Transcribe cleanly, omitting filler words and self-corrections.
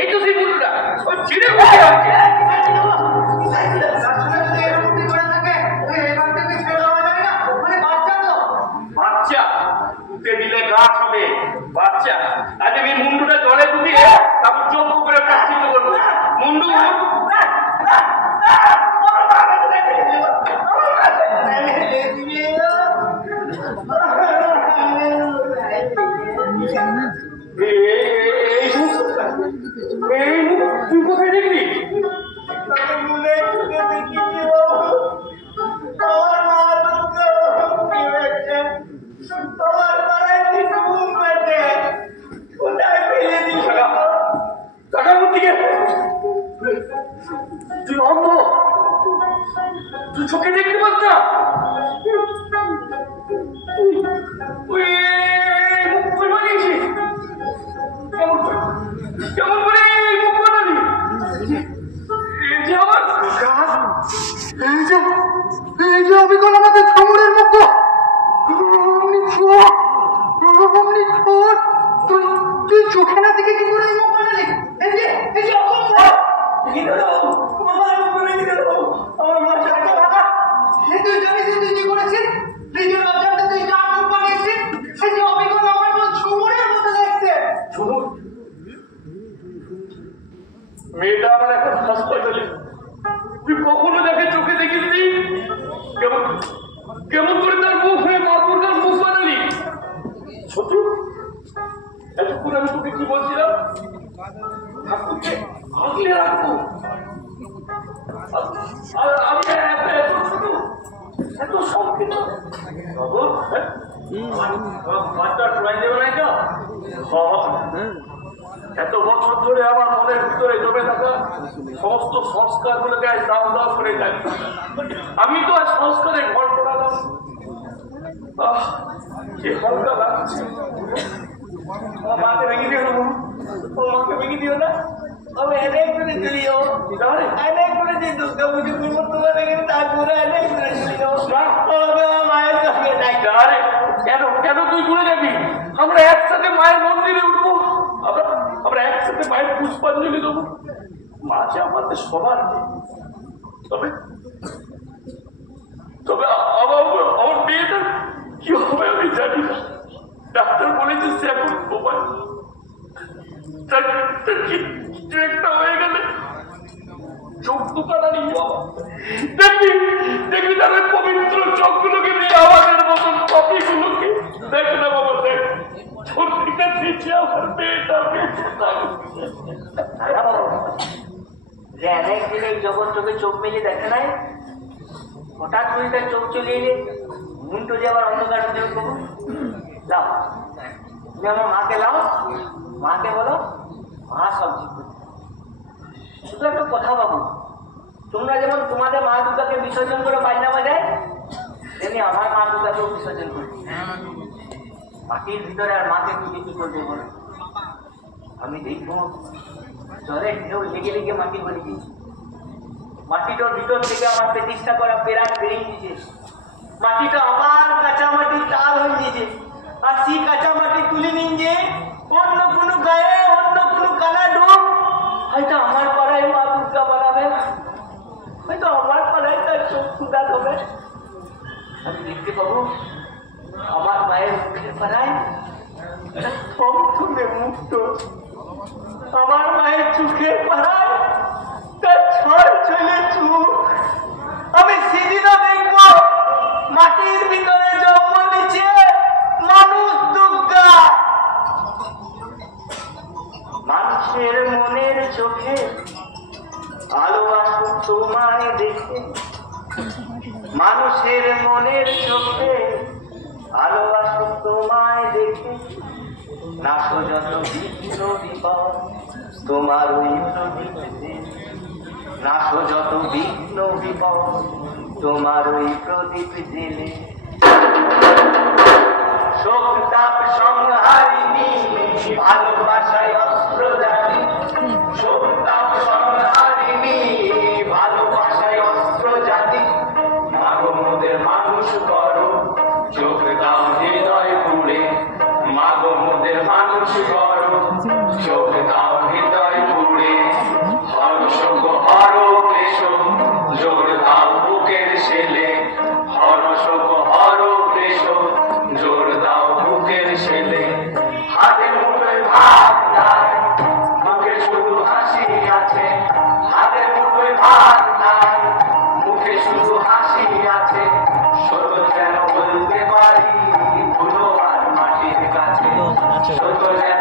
এই তো সেই মুন্ডুটা ওই ছিঁড়ে বসে আছে। বাচ্চা উঠে দিলে গাছ হবে বাচ্চা। আজ আমি মুন্ডুটা জলে ডুবিয়ে তারপর চোখ করে প্রাশ্চিত্য করবো। মুন্ডু তুই কোথায় দেখলি? তুই অন্ধ, তুই চোখে দেখতে পাস না? মুখ বানিয়েছিস কেমন করে মুখ বানালি? এই যে আমার এই যে অবিকল আমাদের ঠাকুরের মুখ, তুই চোখে না থেকে কি করে মুখ বানালি? তুই জানিস তুই কি করেছিস? নিজের লজ্জাটা তুই যা মুখ বানিয়েছিস সে যে অবিকল আমার মতো ঝুমুরের মতো দেখতে। ঝুমুর মেয়েটা আমার এখন হাসপাতালে, তুই কখনো যাকে চোখে দেখিসনি? কেমন কেমন করে তার মুখ হয়ে মা দুর্গার মুখ বানালি? ছোট এতক্ষণ আমি তোকে কি বলছিলাম? ঠাকুরকে আগলে রাখবো। আমি এত ছোট এত সংকীর্ণ বাচ্চা ট্রাই দেবে নাই তো? এত বছর ধরে আমার মনের ভিতরে জমে থাকা সমস্ত সংস্কার গুলোকে আজ দাম দাম করে যাই। আমি তো আজ সংস্কারে ঘর পড়ালাম, যে হালকা লাগছে। মাকে ভেঙে দিও না, ও মাকে ভেঙে দিও না। আমি অনেক করে চলি যাও, অনেক করে যে দুর্গা পুজো করবো তোমার এখানে তারপরে অনেক করে চলি যাও। মায়ের সঙ্গে আরে কেন কেন তুই ঘুরে যাবি? আমরা একসাথে মায়ের মন্দিরে উঠবো, আমরা একসাথে মায়ের পুষ্পাঞ্জলি দেবো। মা যে আমাদের সবার। তবে তবে আমার মেয়েটা কি হবে আমি জানি না। ডাক্তার বলেছে সে এখন কোমায়, একটা হয়ে গেলে চোখ দুখানা নিয়ে দেখবি দেখবি তাদের পবিত্র চোখগুলোকে দিয়ে আমাদের মতন কপিগুলোকে দেখ না বাবা, দেখ ছোটটা দিচ্ছে আমার মেয়েটাকে। যে অনেক দিনে জগৎ চোখে চোখ মেলে দেখে নাই, হঠাৎ করে তার চোখ চলে এলে মুন্টু যে আবার অন্ধকার দেবে করবো। লাও তুমি আমার মাকে লাও, মাকে বলো মা সব ঠিক করবে। শুধু একটা কথা বাবু, তোমরা যেমন তোমাদের মা দুর্গাকে বিসর্জন করে বাজনা বাজায়, তেমনি আমার মা দুর্গাকেও বিসর্জন করি। মাটির ভিতরে আর মাকে খুঁজে কি করবে বলো? আমি দেখবো জলে ঢেউ লেগে লেগে মাটি ভরে দিয়েছি, মাটিটার ভিতর থেকে আমার প্রতিষ্ঠা করা পেরাক বেরিয়ে দিয়েছে, মাটিটা আবার কাঁচা মাটি চাল হয়ে দিয়েছে। আর সেই কাঁচা মাটি তুলে নিন যে অন্য কোনো গায়ে অন্য কোনো কানা ঢোক হয়তো আমার পাড়ায় মা দুর্গা বানাবে, হয়তো আমার পাড়ায় তার চোখ ফুটা হবে। আমি দেখতে পাবো আমার মায়ের মুখের পাড়ায় থমথমে মুক্ত, আমার মায়ের চোখের পাড়ায় তার ছড় চলে চুপ। আমি সেদিনও দেখবো মাটির ভিতরে জন্ম নিচ্ছে মানুষ দুর্গা। মানুষের মনের চোখে আলো আসুক তোমায় দেখে, মানুষের মনের চোখে আলো আসুক তোমায় দেখে। নাশো যত বিঘ্ন বিপদ তোমার ওই প্রদীপে, নাশো যত বিঘ্ন বিপদ তোমার ওই প্রদীপ জেলে। শোক তাপ সংহারিণী ভালোবাসায় অস্ত্র জানি, শোক তাপ সংহারিণী ভালোবাসায় অস্ত্র জানি। মাগো মোদের মানুষ করো, চোখ দাও হৃদয় পুড়ে, মাগো মোদের মানুষ করো, চোখ দাও হৃদয় পুড়ে। চলে